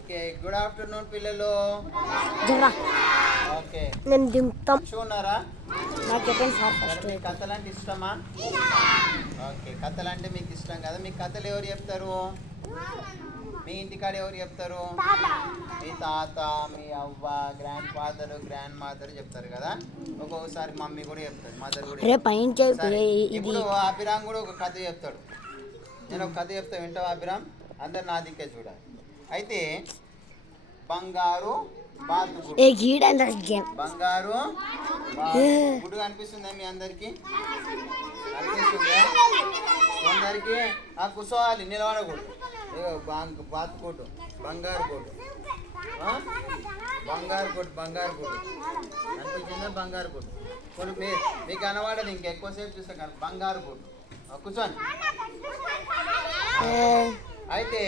Okay good afternoon పిల్లలు. Okay నేను దింపుతాం చూన్నారా? నాకు చెప్పండి సార్ ఫస్ట్. మీకు కథలు అంటే ఇష్టమా? ఓకే కథలు అంటే మీకు ఇష్టం కదా. మీకు కథలు ఎవరు చెప్తారు? మీ ఇంటికాడ ఎవరు చెప్తారు? మీ తాత, మీ అవ్వ, గ్రాండ్ ఫాదర్, గ్రాండ్ మదర్ చెప్తారు కదా. ఒక్కొక్కసారి మమ్మీ కూడా చెప్తారు, మదర్ కూడా. సరే, ఇప్పుడు అభిరామ్ కూడా ఒక కథ చెప్తాడు. నేను ఒక కథ చెప్తా, వింటావా అభిరామ్? అందరు నా దిక్కే చూడాలి. అయితే బంగారు బంగారు గుడ్డు కనిపిస్తుందా మీ అందరికి? కనిపిస్తుందా అందరికి? కూర్చోవాలి, నిలబడకూడదు. బాతు కోటు, బంగారు కోటు, బంగారు కోటు, బంగారు కోటు కనిపించిందా? బంగారు కోటు కొన్ని మీకు కనబడదు, ఇంకెక్కువసేపు చూస్తే కానీ బంగారు కోటు. కూర్చోండి. అయితే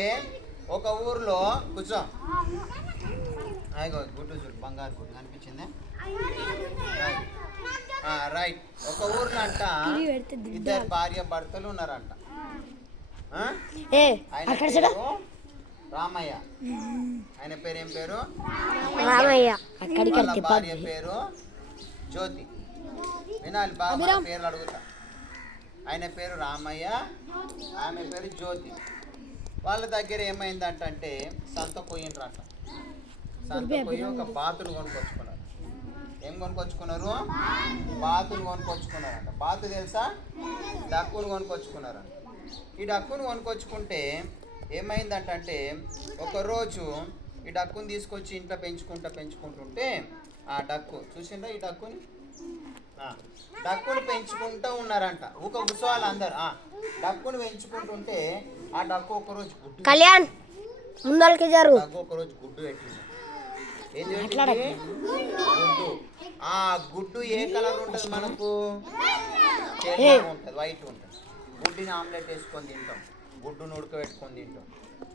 ఒక ఊర్లో కూర్చో. గుడ్డు చూడు, బంగారు గుడ్డు కనిపించింది. రైట్. ఒక ఊర్లో అంట ఇద్దరు భార్య భర్తలు ఉన్నారంట. ఆయన పేరు రామయ్య. ఆయన పేరు ఏం పేరు? రామయ్య. వాళ్ళ భార్య పేరు జ్యోతి. వినాలి బాగా, పేర్లు అడుగుతా. ఆయన పేరు రామయ్య, ఆమె పేరు జ్యోతి. వాళ్ళ దగ్గర ఏమైందంటే సంత పోయిండ్రంట. సంత పోయి ఒక బాతును కొనుక్కొచ్చుకున్నారు. ఏం కొనుక్కొచ్చుకున్నారు? బాతును కొనుక్కొచ్చుకున్నారంట. బాతు తెలుసా? డక్కును కొనుక్కొచ్చుకున్నారంట. ఈ డక్కును కొనుక్కొచ్చుకుంటే ఏమైందంటే ఒకరోజు ఈ డక్కుని తీసుకొచ్చి ఇంట్లో పెంచుకుంటుంటే ఆ డక్కు చూసిండ్రా? ఈ డక్కును పెంచుకుంటూ ఉన్నారంట. ఒక ఉత్సవాలు అందరు డక్కును పెంచుకుంటుంటే ఆ డక్కు ఒకరోజు గుడ్డు కళ్యాణ్ ముందరికి జరు. డక్కు ఒకరోజు గుడ్డు పెట్టింది. ఏం పెట్టింది? గుడ్డు. ఆ గుడ్డు ఏ కలర్ ఉంటుంది మనకు? ఉంటుంది, వైట్ ఉంటుంది. గుడ్డుని ఆమ్లెట్ వేసుకొని తింటాం, గుడ్డును ఉడకబెట్టుకొని తింటాం.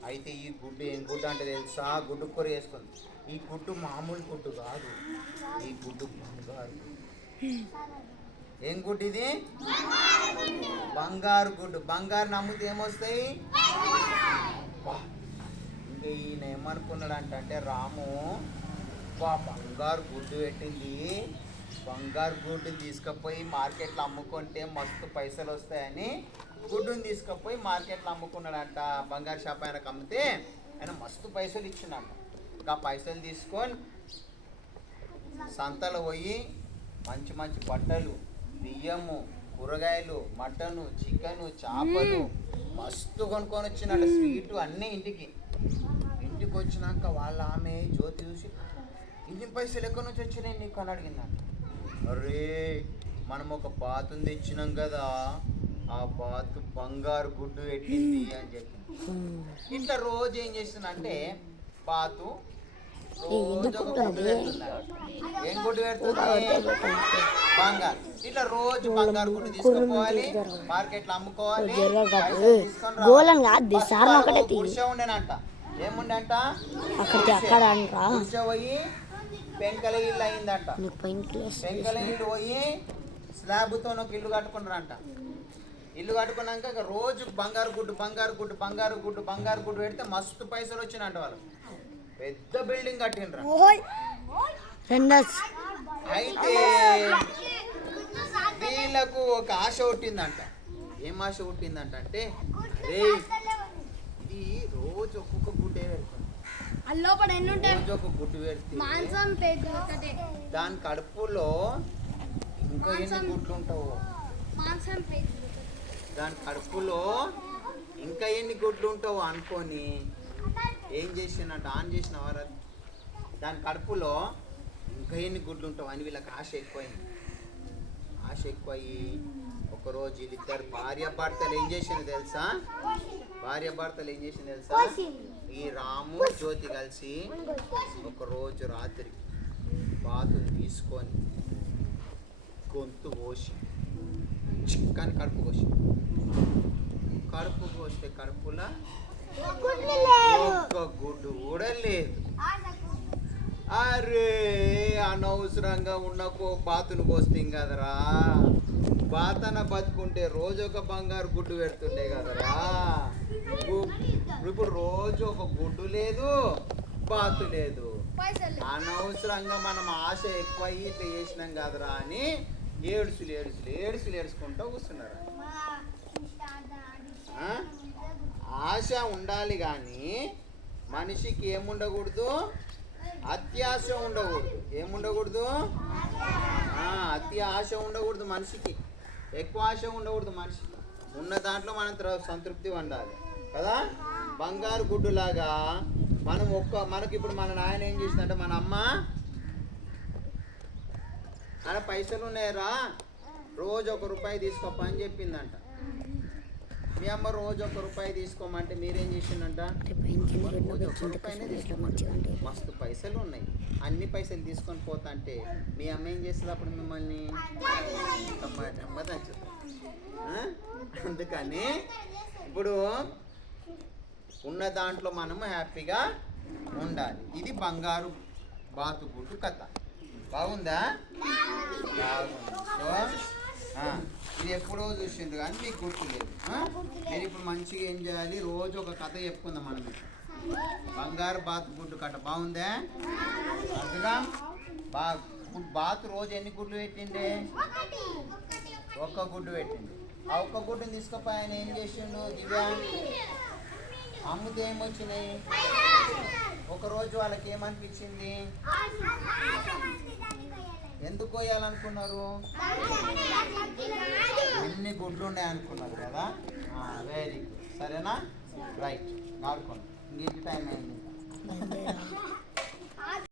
అయితే ఈ గుడ్డు ఏం గుడ్డు అంటే తెలుసా? గుడ్డు కూర వేసుకుంది. ఈ గుడ్డు మామూలు గుడ్డు కాదు, ఈ గుడ్డు బంగారు. ఏం గుడ్డు ఇది? బంగారు గుడ్డు. బంగారు నమ్మితే ఏమొస్తాయి? ఇంకా ఈయన ఏమనుకున్నాడు అంటే రాము బంగారు గుడ్డు పెట్టింది, బంగారు గుడ్డుని తీసుకుపోయి మార్కెట్లో అమ్ముకుంటే మస్తు పైసలు వస్తాయని గుడ్డుని తీసుకుపోయి మార్కెట్లో అమ్ముకున్నాడంట. బంగారు షాప్ ఆయనకు అమ్మితే ఆయన మస్తు పైసలు ఇచ్చిండంట. ఇంకా పైసలు తీసుకొని సంతలో పోయి మంచి మంచి బట్టలు, బియ్యము, కూరగాయలు, మటను, చికెను, చేపలు మస్తు కొనుక్కొని వచ్చినట్ట. స్వీటు అన్నీ ఇంటికి వచ్చినాక వాళ్ళ ఆమె జ్యోతి చూసి ఇన్ని పైసలు ఎక్కడి నుంచి వచ్చినాయి నీకు అని అడిగిందంట. అరే మనం ఒక బాతుని తెచ్చినాం కదా, ఆ బాతు బంగారు గుడ్డు పెట్టింది అని చెప్పి. ఇట్లా రోజు ఏం చేస్తుందంటే బాతు రోజు ఒక గుడ్డు పెడుతుంది. ఏం గుడ్డు పెడుతుంది? బంగారు. ఇట్లా రోజు బంగారు గుడ్డు తీసుకుపోవాలి, మార్కెట్లో అమ్ముకోవాలి. గుడిసె ఉండేనంట. ఏముండంట? గుడిసె పోయి పెంకల ఇల్లు అయిందంట. పెంకల ఇల్లు పోయి స్లాబ్తో ఒక ఇల్లు కట్టుకున్నారంట. ఇల్లు కట్టుకున్నాక రోజు బంగారు గుడ్డు బంగారు గుడ్డు బంగారు గుడ్డు బంగారు గుడ్డు పెడితే మస్తు పైసలు వచ్చినాయంట. వాళ్ళు పెద్ద బిల్డింగ్ కట్టిండ్రు. అయితే వీళ్ళకు ఒక ఆశ పుట్టిందంట. ఏం ఆశ పుట్టిందంట అంటే అరే ఇది రోజు ఒక్కొక్క గుడ్డే పెడుతుంది, రోజు ఒక గుడ్డు పెడితే దాని కడుపులో ఇంకా ఎన్ని గుడ్లు ఉంటావో, దాని కడుపులో ఇంకా ఎన్ని గుడ్లు ఉంటావో అనుకొని ఏం చేసినట్టు ఆన్ చేసిన వారు దాని కడుపులో ఇంకా ఎన్ని గుడ్లు ఉంటావు అని వీళ్ళకి ఆశ ఎక్కువైంది. ఆశ ఎక్కువయ్యి ఒకరోజు వీళ్ళిద్దరు భార్య భర్తలు ఏం చేసింది తెలుసా? ఈ రాము జ్యోతి కలిసి ఒకరోజు రాత్రి బాతుని తీసుకొని గొంతు కోసి చిక్కని కడుపు కోస్తే కడుపులో ఒక్క గుడ్డు కూడా లేదు. అరే అనవసరంగా ఉన్న బాతును కోస్తాం కదరా, బాతన బతుకుంటే రోజు ఒక బంగారు గుడ్డు పెడుతుండే కదరా. ఇప్పుడు రోజు ఒక గుడ్డు లేదు, బాతు లేదు. అనవసరంగా మనం ఆశ ఎక్కువ అయ్యి ఇట్లా చేసినాం కదరా అని ఏడుచుకుంటూ కూర్చున్నారు. ఆ? ఆశ ఉండాలి కానీ మనిషికి ఏముండకూడదు, అత్యాశ ఉండకూడదు. ఏముండకూడదు? అతి ఆశ ఉండకూడదు మనిషికి, ఎక్కువ ఆశ ఉండకూడదు మనిషికి. ఉన్న దాంట్లో మనం సంతృప్తి ఉండాలి కదా. బంగారు గుడ్డులాగా మనకి ఇప్పుడు మన నాయన ఏం చేసిందంటే, మన అమ్మ అలా పైసలు ఉన్నాయరా రోజు 1 రూపాయి తీసుకోపా అని చెప్పిందంట. మీ అమ్మ రోజు 1 రూపాయి తీసుకోమంటే మీరేం చేసిందంట, రోజు 1 రూపాయినే తీసుకోమంటే మస్తు పైసలు ఉన్నాయి, అన్ని పైసలు తీసుకొని పోతా అంటే మీ అమ్మ ఏం చేస్తుంది అప్పుడు మిమ్మల్ని నచ్చదు. అందుకని ఇప్పుడు ఉన్న దాంట్లో మనము హ్యాపీగా ఉండాలి. ఇది బంగారు బాతుగుడ్డు కథ. బాగుందా? బాగుంది. సో ఇది ఎప్పుడో చూసిండ్రు కానీ మీకు గుర్తు లేదు. మీరు ఇప్పుడు మంచిగా ఏం చేయాలి, రోజు ఒక కథ చెప్పుకుందాం మనం. బంగారు బాతుగుడ్డు కథ బాగుందా? అర్థంగా బాతు రోజు ఎన్ని గుడ్లు పెట్టిండే? 1 గుడ్డు పెట్టింది. ఆ 1 గుడ్డుని తీసుకుపోయి ఆయన ఏం చేసిండు, దివ్య అమ్ముతే ఏమొచ్చినాయి? ఒకరోజు వాళ్ళకి ఏమనిపించింది, ఎందుకు కోయాలనుకున్నారు? ఎన్ని గుడ్లు ఉన్నాయి అనుకున్నారు కదా. Very good. సరేనా? రైట్. ఆడుకోండి. ఇంక టైం అయింది.